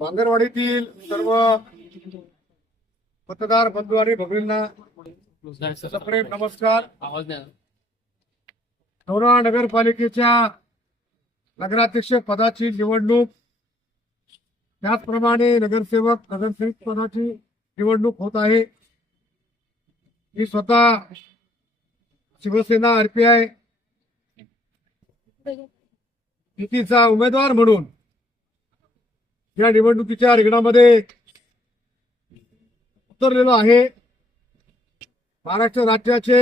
बांगरवाडीतील सर्व मतदार बंधू आणि भगिनींना सप्रेम नमस्कार. नवरा नगरपालिकेच्या नगराध्यक्ष पदाची निवडणूक त्याचप्रमाणे नगरसेवक नगरसेवक पदाची निवडणूक होत आहे. मी स्वतः शिवसेना आरपीआय युतीचा उमेदवार म्हणून या निवडणुकीच्या रिंगणामध्ये उतरलेलो आहे. महाराष्ट्र राज्याचे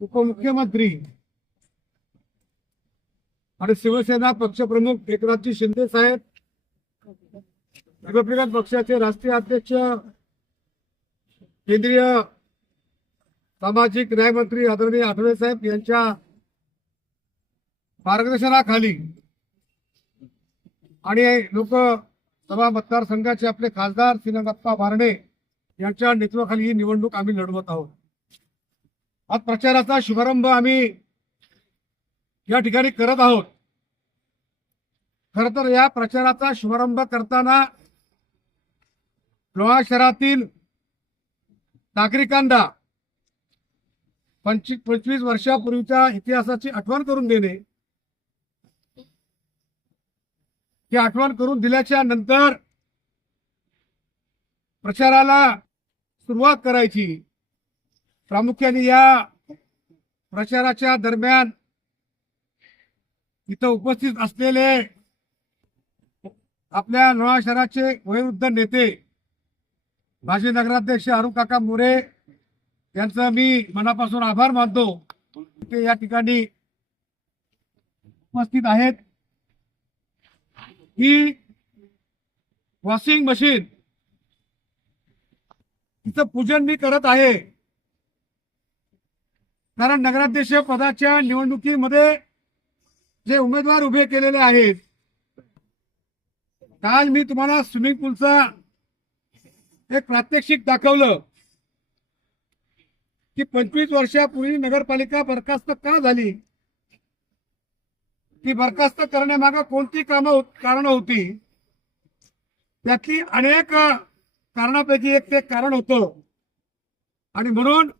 उपमुख्यमंत्री आणि शिवसेना पक्षप्रमुख एकनाथजी शिंदे साहेब रिपब्लिकन पक्षाचे राष्ट्रीय अध्यक्ष केंद्रीय सामाजिक न्यायमंत्री आदरणीय आठवले साहेब यांच्या मार्गदर्शनाखाली. आणि लोकसभा मतदारसंघाचे आपले खासदार श्रीरंगप्पा बारणे यांच्या नेतृत्वाखाली ही निवडणूक आम्ही लढवत आहोत. आज प्रचाराचा शुभारंभ आम्ही या ठिकाणी करत आहोत. खर तर या प्रचाराचा शुभारंभ करताना लोहा शहरातील नागरिकांना पंचवीस पंचवीस वर्षापूर्वीच्या इतिहासाची आठवण करून देणे ही आठवण करून दिल्याच्या नंतर प्रचाराला सुरुवात करायची. प्रामुख्याने या प्रचाराच्या दरम्यान इथं उपस्थित असलेले आपल्या लोहा शहराचे वयोवृद्ध नेते माजी नगराध्यक्ष अरुण काका मोरे यांचं मी मनापासून आभार मानतो. ते या ठिकाणी उपस्थित आहेत. ही वॉशिंग मशीन तिचं पूजन मी करत आहे. कारण नगराध्यक्ष पदाच्या निवडणुकीमध्ये जे उमेदवार उभे केलेले आहेत काल मी तुम्हाला स्विमिंग पूलचा एक प्रात्यक्षिक दाखवलं की पंचवीस वर्षापूर्वी नगरपालिका बरखास्त का झाली? ती बरखास्त करण्यामागे कोणती काम कारण होती? त्यातली अनेक कारणापैकी एक ते कारण होतं. आणि म्हणून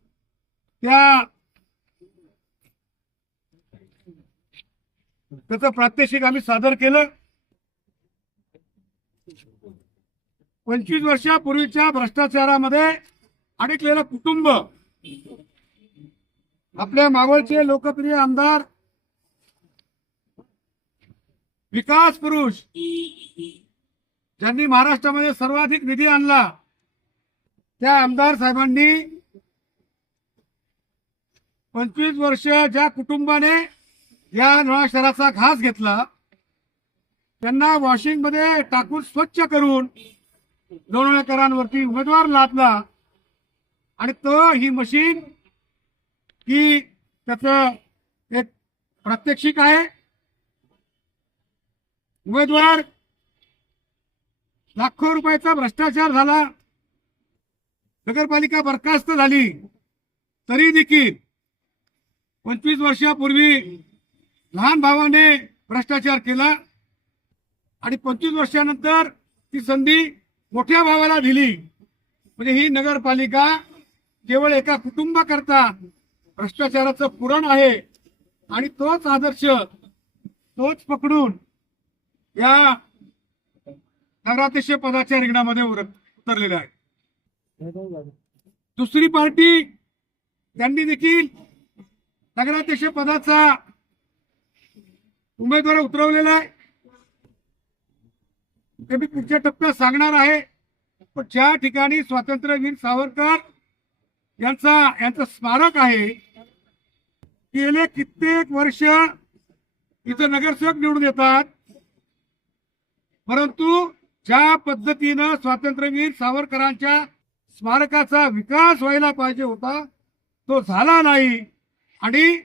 त्या त्याचं प्रात्यक्षिक आम्ही सादर केलं. पंचवीस वर्षापूर्वीच्या भ्रष्टाचारामध्ये अडकलेलं कुटुंब आपल्या मावळचे लोकप्रिय आमदार विकास पुरुष. ज्यांनी महाराष्ट्रामध्ये सर्वाधिक निधी आणला त्या आमदार साहेबांनी पंचवीस वर्ष ज्या कुटुंबाने या नळा शहराचा घास घेतला त्यांना वॉशिंगमध्ये टाकून स्वच्छ करून लोणवेकरांवरती उमेदवार लादला. आणि तो ही मशीन ही त्याच एक प्रात्यक्षिक आहे उमेदवार लाखो रुपयाचा भ्रष्टाचार झाला. नगरपालिका बरखास्त झाली. तरी देखील पंचवीस वर्षापूर्वी लहान भावाने भ्रष्टाचार केला आणि पंचवीस वर्षानंतर ती संधी मोठ्या भावाला दिली. म्हणजे ही नगरपालिका केवळ एका कुटुंबाकरता भ्रष्टाचाराचं पुरण आहे आणि तोच आदर्श तोच पकडून या नगराध्यक्ष पदाच्या रिंगणामध्ये उतरलेल्या उतरलेला आहे दुसरी पार्टी त्यांनी देखील नगराध्यक्ष पदाचा उमेदवार उतरवलेला आहे. ते मी पुढच्या टप्प्यात सांगणार आहे. पण ज्या ठिकाणी स्वातंत्र्यवीर सावरकर यांचा यांचं स्मारक आहे गेले कित्येक वर्ष इथं नगरसेवक निवडून येतात. परंतु ज्या पद्धतीनं स्वातंत्र्यवीर सावरकरांच्या स्मारकाचा विकास व्हायला पाहिजे होता तो झाला नाही. आणि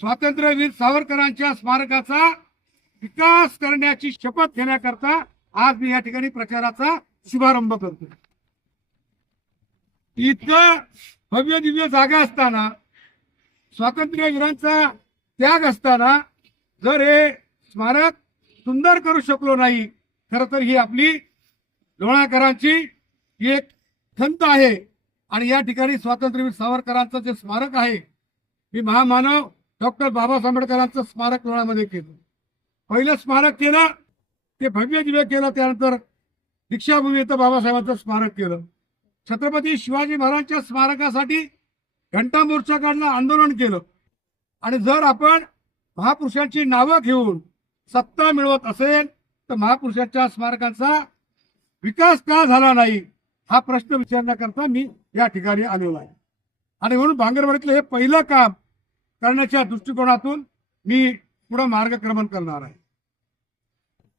स्वातंत्र्यवीर सावरकरांच्या स्मारकाचा विकास करण्याची शपथ घेण्याकरता आज मी या ठिकाणी प्रचाराचा शुभारंभ करतो इतकं भव्य दिव्य जागा असताना स्वातंत्र्यवीरांचा त्याग असताना जर हे स्मारक सुंदर करू शकलो नाही खरं तर ही आपली लोणाकरांची ही एक खंत आहे. आणि या ठिकाणी स्वातंत्र्यवीर सावरकरांचं जे स्मारक आहे मी महामानव डॉक्टर बाबासाहेब आंबेडकरांचं स्मारक लोणामध्ये केलं. पहिलं स्मारक केलं ते भव्य दिव्य केलं त्यानंतर दीक्षाभूमी इथं बाबासाहेबांचं स्मारक केलं. छत्रपती शिवाजी महाराजांच्या स्मारकासाठी घंटा मोर्चा काढला आंदोलन केलं. आणि जर आपण महापुरुषांची नावं घेऊन सत्ता मिळवत असेल तर महापुरुषांच्या स्मारकांचा विकास का झाला नाही हा प्रश्न विचारण्याकरता मी या ठिकाणी आलेलो आहे. आणि म्हणून भांगरवाडीतलं हे पहिलं काम करण्याच्या दृष्टिकोनातून मी पुढे मार्गक्रमण करणार आहे.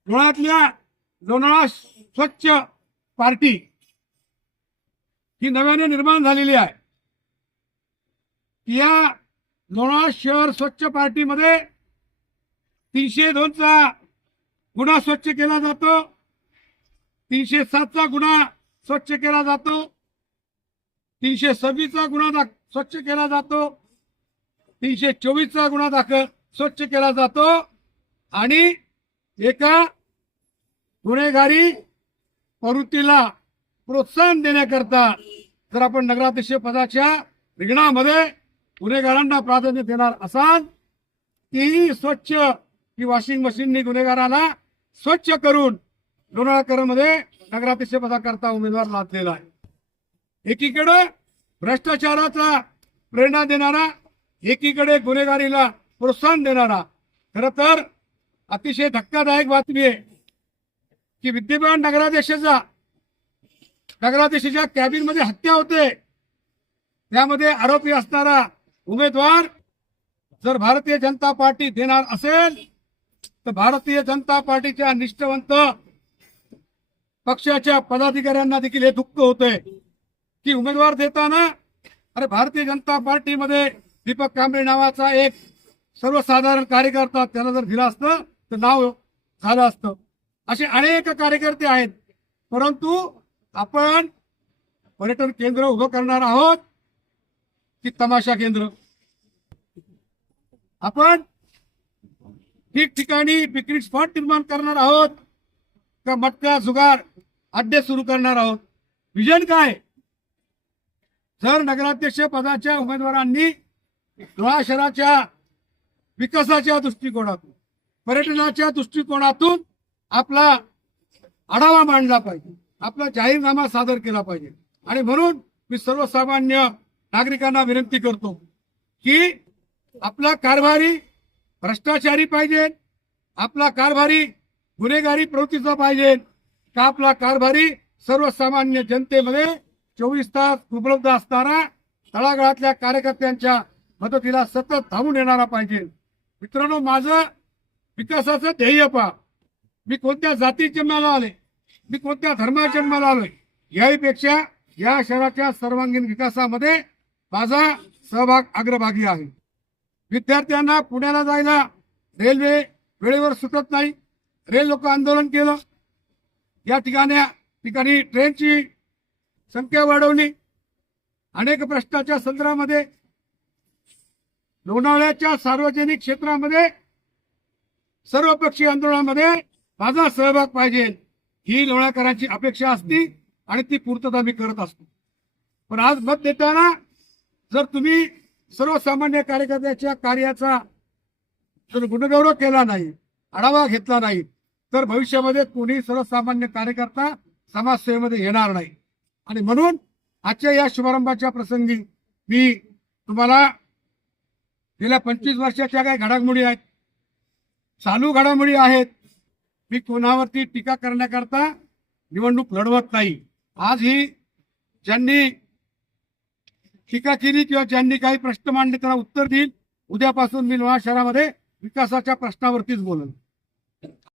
लोणातल्या लोणाळा स्वच्छ पार्टी ही नव्याने निर्माण झालेली आहे. या लोणाळा शहर स्वच्छ पार्टीमध्ये तीनशे दोनचा गुन्हा स्वच्छ केला जातो. तीनशे सातचा गुन्हा स्वच्छ केला जातो. तीनशे सव्वीसचा गुन्हा दाख स्वच्छ केला जातो. तीनशे चोवीसचा गुन्हा दाखल स्वच्छ केला जातो. आणि एका गुन्हेगारी प्रवृत्तीला प्रोत्साहन देण्याकरता जर आपण नगराध्यक्ष पदाच्या रिंगणामध्ये गुन्हेगारांना प्राधान्य देणार असाल तीही स्वच्छ ही वॉशिंग मशीननी गुन्हेगाराला स्वच्छ करून लोणाळकरमध्ये नगराध्यक्ष पदाकरता उमेदवार लादलेला आहे. एकीकडे भ्रष्टाचाराचा प्रेरणा देणारा एकीकडे गुन्हेगारीला प्रोत्साहन देणारा. खर तर अतिशय धक्कादायक बातमी आहे की विद्यमान नगराध्यक्षाचा नगराध्यक्षाच्या कॅबिनमध्ये हत्या होते. त्यामध्ये आरोपी असणारा उमेदवार जर भारतीय जनता पार्टी देणार असेल तर भारतीय जनता पार्टीच्या निष्ठवंत पक्षाच्या पदाधिकाऱ्यांना देखील हे दुःख होतंय की उमेदवार देताना अरे भारतीय जनता पार्टीमध्ये दीपक कांबळे नावाचा एक सर्वसाधारण कार्यकर्ता त्याला जर दिला असतं तर नाव झालं असतं. असे अनेक कार्यकर्ते आहेत. परंतु आपण पर्यटन केंद्र उभं करणार आहोत की तमाशा केंद्र? आपण ठिकठिकाणी पिकनिक स्पॉट निर्माण करणार आहोत. का मटका जुगार अड्डे सुरू करणार आहोत. विजन काय? जर नगराध्यक्ष पदाच्या उमेदवारांनी धुळा शहराच्या विकासाच्या दृष्टिकोनातून पर्यटनाच्या दृष्टिकोनातून आपला आढावा मांडला पाहिजे. आपला जाहीरनामा सादर केला पाहिजे. आणि म्हणून मी सर्वसामान्य नागरिकांना विनंती करतो की आपला कारभारी भ्रष्टाचारी पाहिजे आपला कारभारी गुन्हेगारी प्रवृत्तीचा पाहिजे का आपला कारभारी सर्वसामान्य जनतेमध्ये चोवीस तास उपलब्ध असणारा तळागाळातल्या कार्यकर्त्यांच्या मदतीला सतत धावून येणारा पाहिजे. मित्रांनो माझं विकासाचं ध्येय पहा. मी कोणत्या जाती जन्माला आले मी कोणत्या धर्मा जन्माला आलोय? याहीपेक्षा या शहराच्या सर्वांगीण विकासामध्ये माझा सहभाग अग्रभागी आहे. विद्यार्थ्यांना पुण्याला जायला रेल्वे वेळेवर सुटत नाही. रेल लोक आंदोलन केलं. या ठिकाणी ठिकाणी ट्रेनची संख्या वाढवली. अनेक प्रश्नाच्या संदर्भामध्ये लोणावळ्याच्या सार्वजनिक क्षेत्रामध्ये सर्वपक्षीय आंदोलनामध्ये माझा सहभाग पाहिजे. ही लोणाकरांची अपेक्षा असती आणि ती पूर्तता मी करत असतो. पण आज मत देताना जर तुम्ही सर्वसामान्य कार्यकर्त्याच्या कार्याचा जर गुणगौरव केला नाही आढावा घेतला नाही तर भविष्यामध्ये कोणी सर्वसामान्य कार्यकर्ता समाजसेवेमध्ये येणार नाही. आणि म्हणून आजच्या या शुभारंभाच्या प्रसंगी मी तुम्हाला गेल्या पंचवीस वर्षाच्या काही घडामोडी आहेत चालू घडामोडी आहेत मी कोणावरती टीका करण्याकरता निवडणूक लढवत नाही. आज ही ज्यांनी टीका केली किंवा ज्यांनी काही प्रश्न मांडले त्याला उत्तर देईल. उद्यापासून मी लोहा शहरामध्ये विकासाच्या प्रश्नावरतीच बोलेन